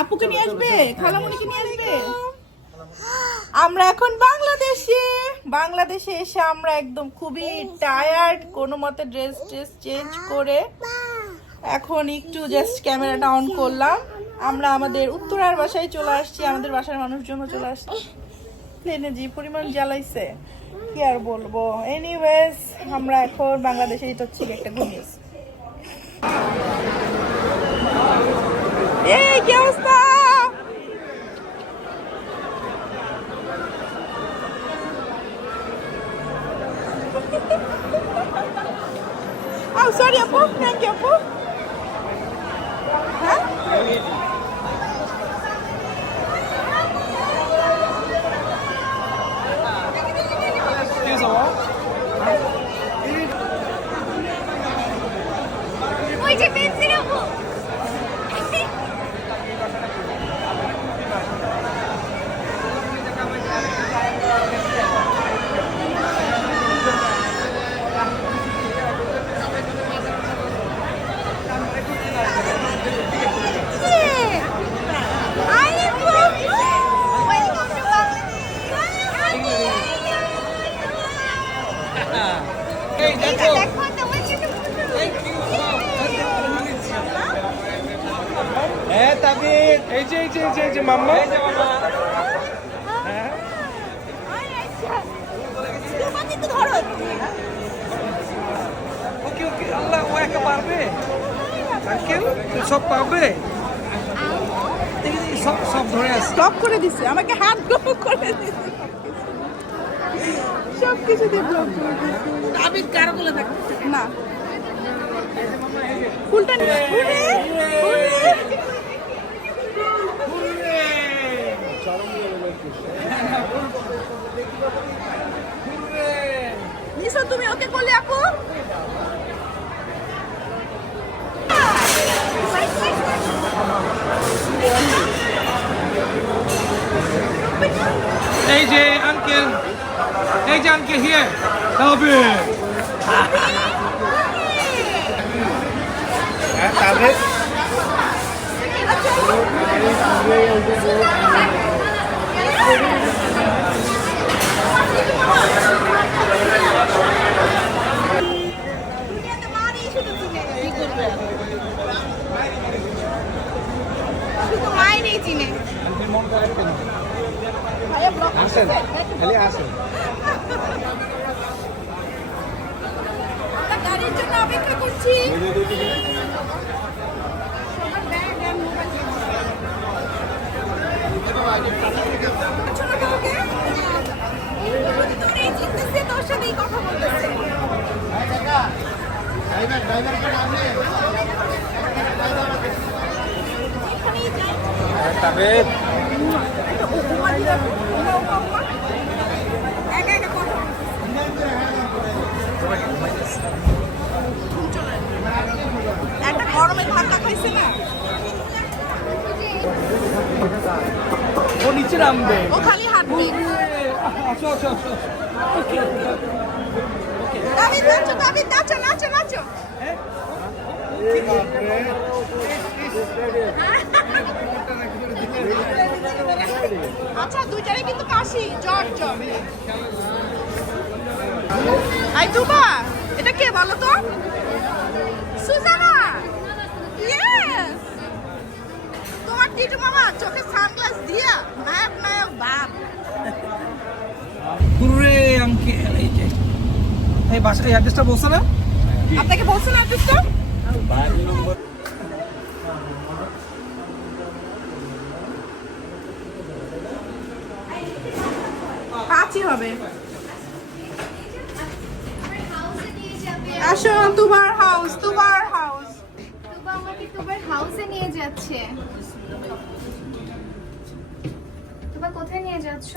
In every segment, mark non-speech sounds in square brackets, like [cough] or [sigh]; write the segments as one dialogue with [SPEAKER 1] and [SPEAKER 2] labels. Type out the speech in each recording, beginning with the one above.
[SPEAKER 1] আপুকে নিয়ে আসবে? খালামুনিকে নিয়ে আসবে? আমরা এখন বাংলাদেশে। বাংলাদেশে এসে আমরা একদম খুবই টায়ার্ড কোনো মতে ড্রেস ট্রেস চেঞ্জ করে এখন একটু জাস্ট ক্যামেরাটা অন করলাম। আমরা আমাদের উত্তরার বাসায় চলে আসছি আমাদের বাসার মানুষজনও চলে আসছি। প্লেনে যে পরিমাণ জ্বালাইছে কি আর বলব? এনিওয়েজ আমরা এখন বাংলাদেশে এটা হচ্ছে একটা ঘুমিয়েছি। এই কি অবস্থা Oh, sorry, আপু. Thank you, আপু. হ্যাঁ?
[SPEAKER 2] সব সব ধরে আছে
[SPEAKER 1] ব্লক করে দিছে আমাকে হাত গ্রহ করে দিছে। সব কিছু দিয়ে ব্লক করে দিছে। আমি কার বলে না। ফুলটা উড়ে, উড়ে। নিশো তুমি ওকে করলে আপু
[SPEAKER 2] এই যে আঙ্কেল এই যে আঙ্কেল হিয়ার তাবিদ হ্যাঁ তাবিদ
[SPEAKER 3] দুনিয়াতে মারই শুধু চিনে কি করবে শুধু মায়েরই চিনে।
[SPEAKER 2] আসেন খালি আসেন।
[SPEAKER 1] গাড়ির জন্য অপেক্ষা করছি। শোনো কাউকে? তোর এই জিততেছে, বলতেছে। একটা গরমে ধাক্কা খাইছে না
[SPEAKER 2] ও নিচে নামবে।
[SPEAKER 1] ও খালি হাঁটবে।
[SPEAKER 2] আসো আসো আসো
[SPEAKER 1] দাবিদ নাচো দাবিদ নাচো নাচো নাচো আচ্ছা দুইটারে কিন্তু কাশি জ্বর জ্বর আই তুবা এটা কে বলো তো? সুজানা? ইয়েস তোমার টিটু মামা চোখে সানগ্লাস দিয়া নায়ক নায়ক বাপ।
[SPEAKER 2] ঘুরে আঙ্কেল এই যে। এই বাসা এই অ্যাড্রেসটা বলছো না?
[SPEAKER 1] আপনাকে বলছো না অ্যাড্রেসটা হবে। আসো তুবার হাউস তুবার হাউস
[SPEAKER 3] তুবা আমাকে হাউসে নিয়ে যাচ্ছে। তুবা কোথায় নিয়ে যাচ্ছ?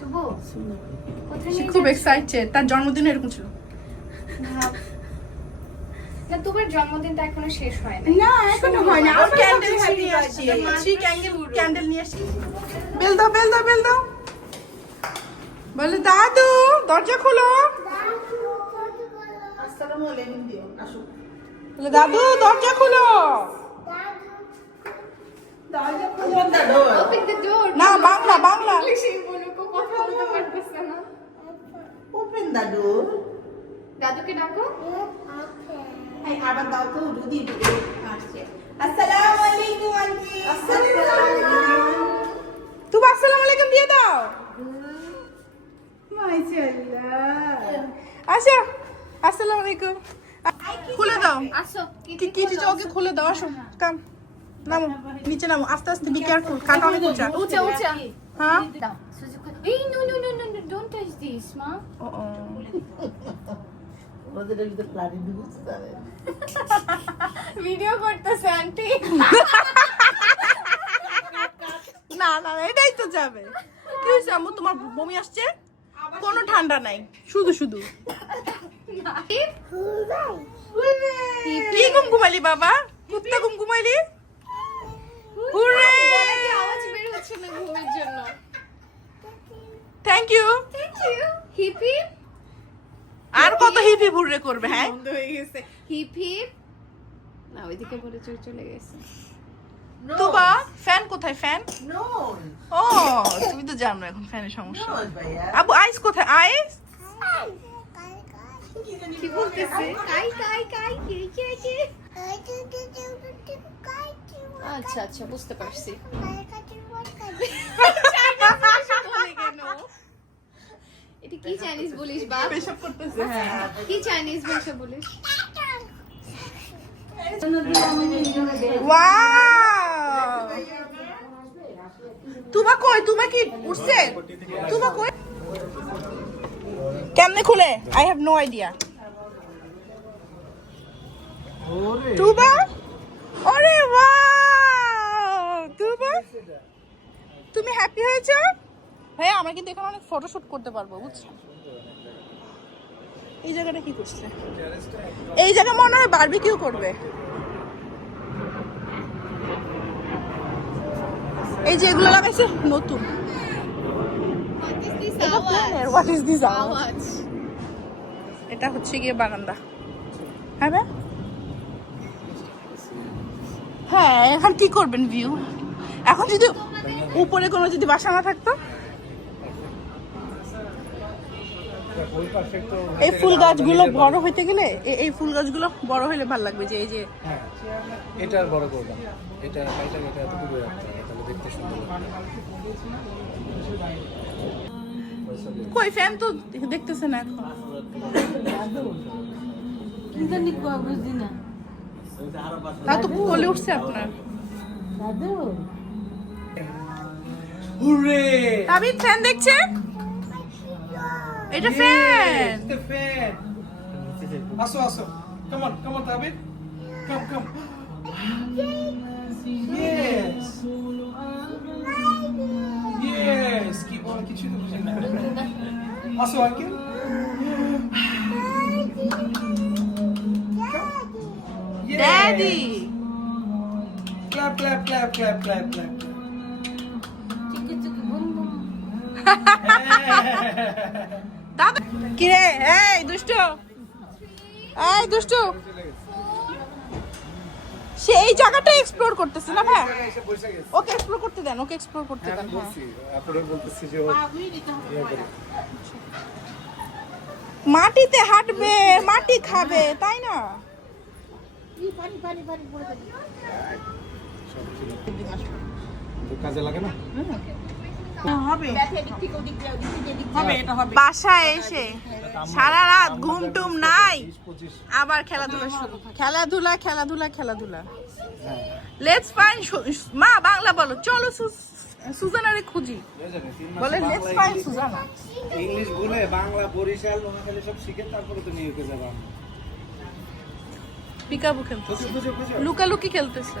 [SPEAKER 3] তুবু কোথায় নিয়ে
[SPEAKER 1] খুব? এক্সাইটেড তার জন্মদিন এরকম ছিল।
[SPEAKER 3] তোমার জন্মদিনটা এখনও শেষ হয় না
[SPEAKER 4] না এখনও হয় না
[SPEAKER 1] আর
[SPEAKER 4] আমরা
[SPEAKER 1] ক্যান্ডেল নিয়ে আসছি
[SPEAKER 4] birthday।
[SPEAKER 1] ক্যান্ডেল ক্যান্ডেল নিয়ে আসছি বেল দাও বেল দাও বেল দাও। বলে দাদু দরজা খোলো। আসসালামু আলাইকুম দিও আসো। বলে দাদু দরজা খোলো। দাদু।
[SPEAKER 3] ওপেন দ্য ডোর
[SPEAKER 1] না
[SPEAKER 3] Bangla Bangla.
[SPEAKER 1] Open the door
[SPEAKER 3] দাদুকে ডাকো।
[SPEAKER 1] এই আবার দাও তো দুদি আসছে আসসালামু আলাইকুম আন্টি আসসালামু আলাইকুম তুমি আসসালামু আলাইকুম দিয়ে দাও মাশাআল্লাহ আসো আসসালামু আলাইকুম খুলে দাও
[SPEAKER 3] আসো
[SPEAKER 1] কি কি ওকে খুলে দাও আসো কাম নামো নিচে নামো আস্তে আস্তে বি কেয়ারফুল কাটা অনেক উঁচা
[SPEAKER 3] উঁচা উঁচা
[SPEAKER 1] হ্যাঁ
[SPEAKER 3] এই no no no no don't touch this মা
[SPEAKER 1] ও ও
[SPEAKER 3] ভিডিও করতেছে আন্টি
[SPEAKER 1] না না না, এটাই তো যাবে। কি হয়েছে আম্মু তোমার বমি আসছে? কোনো ঠান্ডা নাই শুধু শুধু। কি ঘুমঘুমালি বাবা? কুত্তা ঘুমঘুমালি হুরে
[SPEAKER 3] আওয়াজ বের হচ্ছে না ঘুমের জন্য।
[SPEAKER 1] Thank you
[SPEAKER 3] thank you hip hip?
[SPEAKER 1] আর কত হিপি হুররে করবে হ্যাঁ?
[SPEAKER 3] বন্ধ হয়ে গেছে। Hip hip. না ওইদিকে বলে চলে চলে গেছে।
[SPEAKER 1] তুবা ফ্যান কোথায় ফ্যান ও তুমি তো জানো এখন ফ্যানের সমস্যা। আবু আইস কোথায়? আইস
[SPEAKER 3] কি বলতেছে? কাই কাই কাই কে কে কে? আচ্ছা আচ্ছা বুঝতে পারছি বলে কেন? এটা কি চাইনিজ বলিস বা [laughs]
[SPEAKER 1] পেশাব করতেছে। হ্যাঁ।
[SPEAKER 3] কি চাইনিজ ভাষা বলিস?
[SPEAKER 1] তুবা কই? তুবা কি উঠছে? তুবা কই? কেমনে খুলে? I have no idea Tuba আরে ওয়াও তুবা তুমি? হ্যাপি হয়েছো? আমরা কিন্তু এখানে অনেক ফটোশুট করতে পারব, বুঝছ? এই জায়গাটা কি করছে? এই জায়গা মনে হয় বারবিকিউ করবে। এই যে এগুলো লাগাইছে, নতুন। ইজ এটা হচ্ছে গিয়ে বারান্দা। হ্যাঁ? হ্যাঁ এখন কি করবেন ভিউ এখন যদি উপরে কোনো যদি বাসা না থাকতো? এই ফুল গাছগুলো বড় হইতে গেলে এ- এই ফুল গাছগুলো বড় হইলে ভালো লাগবে যে এই যে
[SPEAKER 5] হ্যাঁ এটা আর বড় করলাম। এটা এটা এটা এতটুকু রাখতে হবে তাহলে দেখতে সুন্দর
[SPEAKER 1] কই ফ্যান তো দেখতেছে না এখন। তা তো কোলে উঠছে আপনার।
[SPEAKER 2] হুররে
[SPEAKER 1] তাবিদ ফ্যান দেখছে? এটা ফ্যান
[SPEAKER 2] the fan আসো আসো come on come on David come come yes yes কি বল কিছু তো বুঝি না আসো uncle
[SPEAKER 1] daddy
[SPEAKER 2] clap clap clap clap clap clap
[SPEAKER 1] দাদা কি রে এই দুষ্টু। এই দুষ্টু। সে এই জায়গাটা এক্সপ্লোর করতেছে না ভাই? ওকে এক্সপ্লোর করতে দেন ওকে এক্সপ্লোর করতে
[SPEAKER 5] হ্যাঁ
[SPEAKER 1] দেন
[SPEAKER 5] আমি বলছি আপনারা বলতেছি যে ও ইয়ে।
[SPEAKER 1] মাটিতে হাঁটবে মাটি খাবে তাই না?
[SPEAKER 5] কাজে লাগে না?
[SPEAKER 1] বাসায় এসে সারা রাত ঘুম টুম নাই। আবার খেলাধুলা শুরু। খেলাধুলা খেলাধুলা খেলাধুলা। লেটস ফাইন মা বাংলা বলো। চলো সু- সুজানারে খুঁজি। বলে লেটস ফাইন সুজানা।
[SPEAKER 5] ইংলিশ বলে বাংলা বরিশাল নোয়াখালী সব শিখে তারপরে তুমি ইউকে যাবা
[SPEAKER 1] পিকাবু খেলতেছে। লুকালুকি খেলতেছে।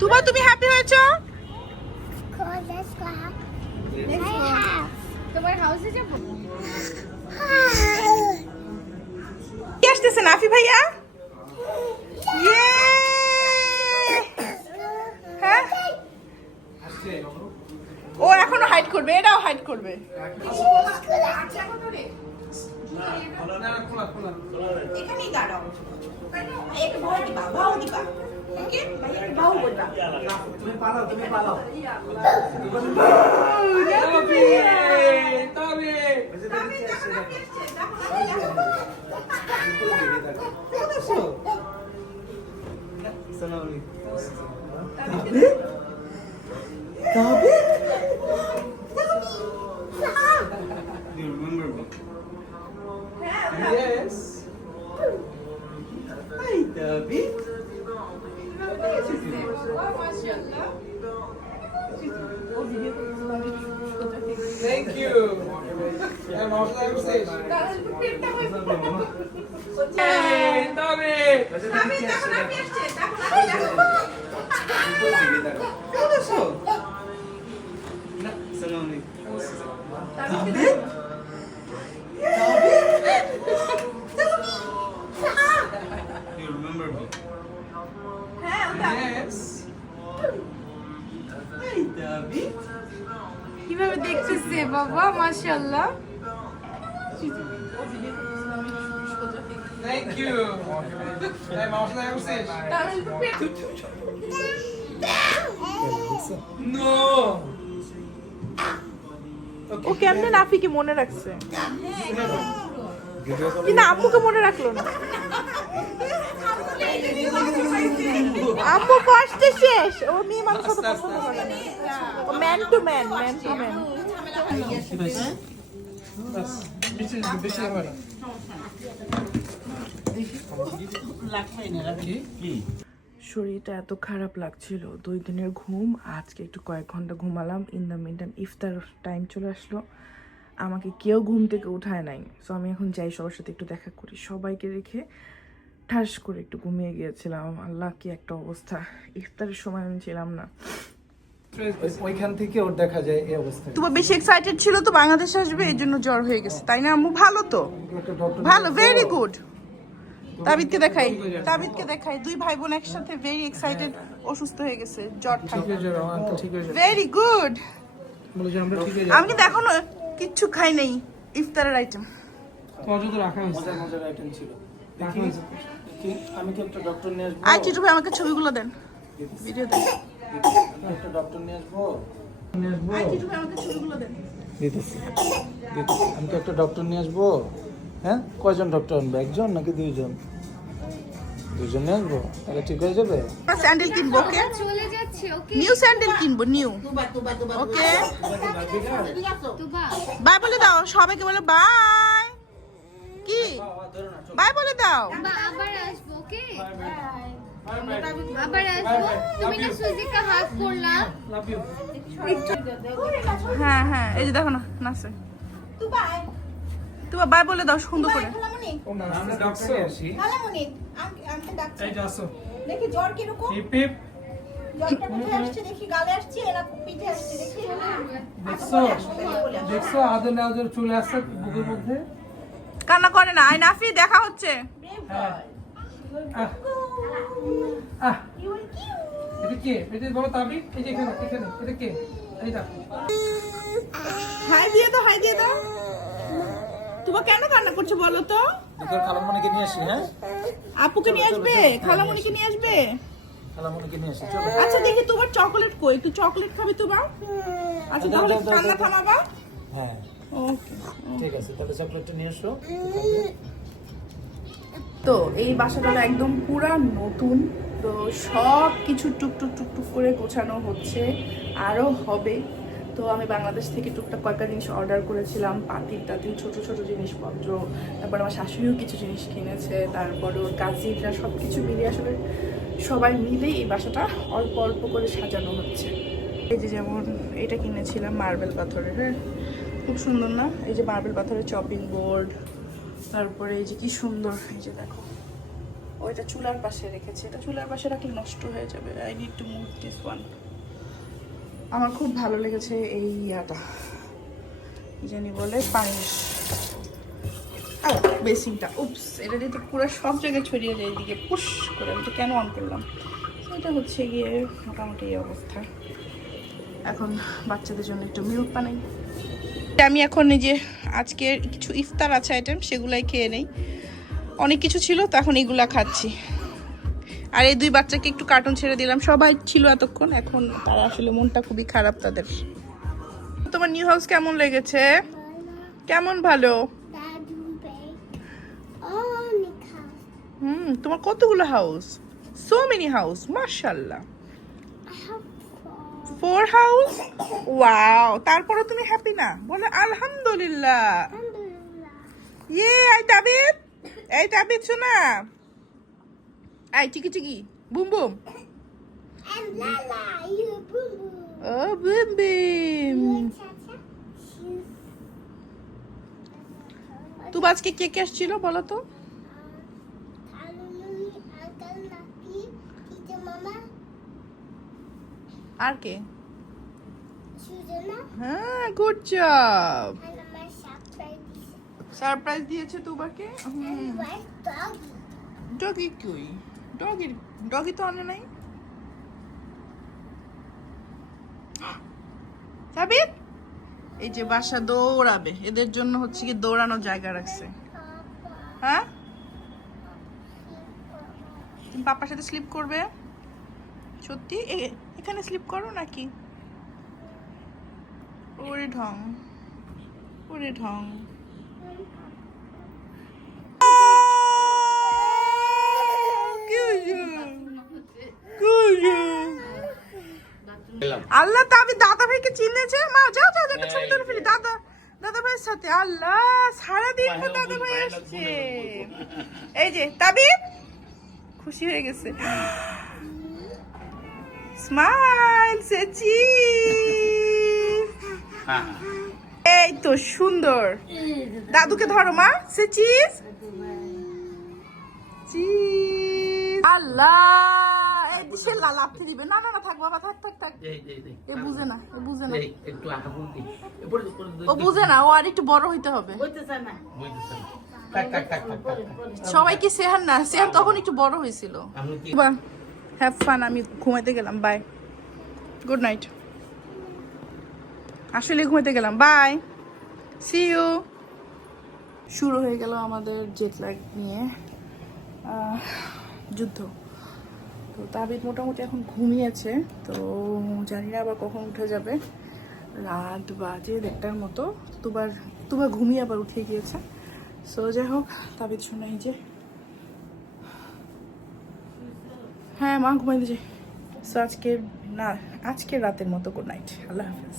[SPEAKER 3] তবে
[SPEAKER 1] তুমি হ্যাপি হয়েছো?
[SPEAKER 3] তোমার হাউসে যাব?
[SPEAKER 1] কি আসতেছে নাফি ভাইয়া? ইয়ে হ্যাঁ? ও এখনও হাইড করবে এটাও হাইড করবে। এখানেই দাঁড়াও। একটু ভাও দিবা। ভাও দিবা ওকে ভাইয়া একটু ভাও বলবা
[SPEAKER 5] তুমি পালাও তুমি পালাও
[SPEAKER 2] তবে আর মশলা No.
[SPEAKER 1] ও কেমনে নাফিকে মনে রাখছে? কিন্তু আম্মুকে মনে রাখল না। আম্মু কষ্টে শেষ। ও মেয়ে মানুষ তো পছন্দ করে না। ও man to man man to
[SPEAKER 2] man বেশি বেশি হবে না
[SPEAKER 1] শরীরটা এত খারাপ লাগছিল দুই দিনের ঘুম আজকে একটু কয়েক ঘণ্টা ঘুমালাম ইন দ্য মিন টাইম ইফতার টাইম চলে আসলো। আমাকে কেউ ঘুম থেকে উঠায় নাই সো আমি এখন যাই সবার সাথে একটু দেখা করি। সবাইকে রেখে ঠাস করে একটু ঘুমিয়ে গিয়েছিলাম আল্লাহ কি একটা অবস্থা ইফতারের সময় আমি ছিলাম না।
[SPEAKER 5] ওইখান থেকে ওর দেখা যায় এই অবস্থায়
[SPEAKER 1] তোমার বেশি এক্সাইটেড ছিল তো বাংলাদেশ আসবে এই জন্য জ্বর হয়ে গেছে তাই না আম্মু? ভালো তো। ভালো ভেরি গুড তাবিদকে দেখাই তাবিদকে দেখাই। দুই ভাই বোন একসাথে ভেরি এক্সাইটেড অসুস্থ হয়ে গেছে জ্বর
[SPEAKER 2] ঠিক হয়ে যাবে আমার আঙ্কেল ঠিক হয়ে যাবে।
[SPEAKER 1] ভেরি গুড
[SPEAKER 2] বলে যে আমরা ঠিক হয়ে
[SPEAKER 1] আমি কিন্তু এখনও কিচ্ছু খাই নাই ইফতারের আইটেম
[SPEAKER 2] তোমার যদি রাখা হয়েছে।
[SPEAKER 5] মজার মজার আইটেম ছিল। দেখি
[SPEAKER 2] হয়েছে।
[SPEAKER 5] আমি কি একটা ডক্টর নিয়ে আসব?
[SPEAKER 1] আই টিটু ভাই আমাকে ছবিগুলো দেন। ভিডিও দেন।
[SPEAKER 5] একটা ডক্টর নিয়ে আসব?
[SPEAKER 2] নিয়ে আসব।
[SPEAKER 1] আই ভাই আমাকে ছবিগুলো দেন।
[SPEAKER 5] দিতেছি। আমি কি একটা ডক্টর নিয়ে আসব? হ্যাঁ? কয়জন ডক্টর আনব? একজন নাকি দুইজন? দুজন নিয়ে আসব তাহলে ঠিক হয়ে যাবে?
[SPEAKER 1] স্যান্ডেল কিনবো ওকে?
[SPEAKER 3] চলে যাচ্ছে ওকে?
[SPEAKER 1] নিউ স্যান্ডেল কিনবো নিউ ওকে? বাই বলে দাও সবাইকে বলে বাই। কি? বাই বলে দাও।
[SPEAKER 3] আবার আসব ওকে? আবার আসব। তুমি না সুজিকে
[SPEAKER 1] হ্যাঁ হ্যাঁ এই যে দেখো না নাচে বাই বলে দাও সুন্দর করে।
[SPEAKER 2] আমরা এই যে
[SPEAKER 1] দেখি জ্বর কীরকম?
[SPEAKER 2] হিপ হিপ
[SPEAKER 1] জ্বরটা কোথায় আসছে? দেখি গালে আসছে না পিঠে আসছে দেখি।
[SPEAKER 2] দেখছ? দেখছ? আদর না আদর চলে আসছে বুকের মধ্যে?
[SPEAKER 1] কান্না করে না। আই নাফি দেখা হচ্ছে।
[SPEAKER 2] হ্যাঁ। আহ। এটা কে? এটা বলো তাবি এই যে এখানে এখানে। এটা কে? এই দেখো।
[SPEAKER 1] হাই দিয়ে দাও হাই দিয়ে দাও। তোমার কেন কান্না করছ বলো তো?
[SPEAKER 5] তোর খালামণিকে নিয়ে আসি হ্যাঁ?
[SPEAKER 1] আপুকে নিয়ে আসবে? খালামণিকে নিয়ে আসবে?
[SPEAKER 5] খালামণিকে নিয়ে আসি চলো।
[SPEAKER 1] আচ্ছা দেখি তোমার চকলেট কই? একটু চকলেট খাবে তো বা? আচ্ছা তাহলে কান্না। থামাবা।
[SPEAKER 5] হ্যাঁ।
[SPEAKER 1] ওকে
[SPEAKER 5] ঠিক আছে তাহলে চকলেটটা নিয়ে এসো।
[SPEAKER 1] তো এই বাসাটা একদম পুরা নতুন। তো সব কিছু টুকটুক টুকটুক করে গোছানো হচ্ছে। আরও হবে। তো আমি বাংলাদেশ থেকে টুকটাক কয়েকটা জিনিস অর্ডার করেছিলাম, পাতিল টাতিল, ছোট ছোট জিনিসপত্র, তারপর আমার শাশুড়িও কিছু জিনিস কিনেছে, তারপরে ওর কাজিনরা সব কিছু মিলিয়ে আসলে সবাই মিলেই এই বাসাটা অল্প অল্প করে সাজানো হচ্ছে। এই যে যেমন এটা কিনেছিলাম মার্বেল পাথরের হ্যাঁ? খুব সুন্দর না? এই যে মার্বেল পাথরের চপিং বোর্ড তারপরে এই যে কি সুন্দর, এই যে দেখো। ওইটা চুলার পাশে রেখেছে। এটা চুলার পাশে রাখলে নষ্ট হয়ে যাবে। I need to move this one আমার খুব ভালো লেগেছে এই ইয়াটা। জানি বলে পানির বেসিনটা উপস এটা দিয়ে তো পুরো সব জায়গায় ছড়িয়ে যায় এদিকে। পুশ করে আমি তো কেন অন করলাম? এটা হচ্ছে গিয়ে মোটামুটি এই অবস্থা। এখন বাচ্চাদের জন্য একটু মিল্ক বানাই। আমি এখন এই যে আজকে কিছু ইফতার আছে আইটেম সেগুলাই খেয়ে নেই। অনেক কিছু ছিল, তো এখন এগুলা খাচ্ছি। আর এই দুই বাচ্চাকে একটু কার্টুন ছেড়ে দিলাম। সবাই ছিল এতক্ষণ এখন তারা আসলে মনটা খুবই খারাপ তাদের। তোমার নিউ হাউস কেমন লেগেছে? কেমন ভালো? হুম তোমার কতগুলো হাউস সো মেনি হাউস মার্শাল্লাহ ফোর হাউস ওয়াও তারপরে তুমি হ্যাপি না? বলে আলহামদুলিল্লাহ। ইয়ে এই তাবিদ এই তাবিদ শোনা। এই চিকি চিকি boom boom
[SPEAKER 6] And Lala, you boo boo.
[SPEAKER 1] ও বিম বিম
[SPEAKER 6] Cha-cha. She's
[SPEAKER 1] তুমি আজকে কে কে আসছিল বলো তো আর কে হ্যাঁ গুড জব. সারপ্রাইজ দিয়েছে তোমাকে? ডগি কই ডগি ডগি তো আনে নাই। সাবিত এই যে বাসা দৌড়াবে, এদের জন্য হচ্ছে কি দৌড়ানোর জায়গা রাখছে। হ্যাঁ? পাপার সাথে স্লিপ করবে? সত্যি? এখানে স্লিপ করো নাকি? ওরে ঢং ওরে ঢং। আল্লাহ তা আমি দাদা ভাইকে চিনেছে। মা যাও যাও যাও একটা ছবি তুলে ফেলি। দাদা দাদা ভাইয়ের সাথে। আল্লাহ সারাদিন পর দাদা ভাই আসছে। এই যে তাবি খুশি হয়ে গেছে। স্মাইল সেচি। এই তো সুন্দর। দাদুকে ধরো মা। সে চিজ চিজ আল্লাহ। এই দিশে দিবে না না না থাক বাবা থাক থাক থাক।
[SPEAKER 2] এই এই এই
[SPEAKER 1] এ বুঝে না এ বুঝে না।
[SPEAKER 2] একটু আগে বলতি
[SPEAKER 1] ও বুঝে না ও আর একটু বড় হইতে হবে।
[SPEAKER 2] টাক টাক টাক
[SPEAKER 1] সবাই কি সেহান না? সেহান তখন একটু বড় হয়েছিল হ্যাভ ফান আমি ঘুমাইতে গেলাম বাই গুড নাইট আসলে ঘুমাইতে গেলাম বাই সি ইউ শুরু হয়ে গেল আমাদের জেট ল্যাগ নিয়ে যুদ্ধ। তো তাবিদ মোটামুটি এখন ঘুমিয়েছে, তো জানি না আবার কখন উঠে যাবে। রাত বাজে দেড়টার মতো, দুবার দুবার ঘুমিয়ে আবার উঠে গিয়েছে। সো যাই হোক তাবিদ শোনাই যে। হ্যাঁ মা, ঘুমাই দিয়েছে সো আজকে না আজকে রাতের মতো গুড নাইট আল্লাহ হাফেজ।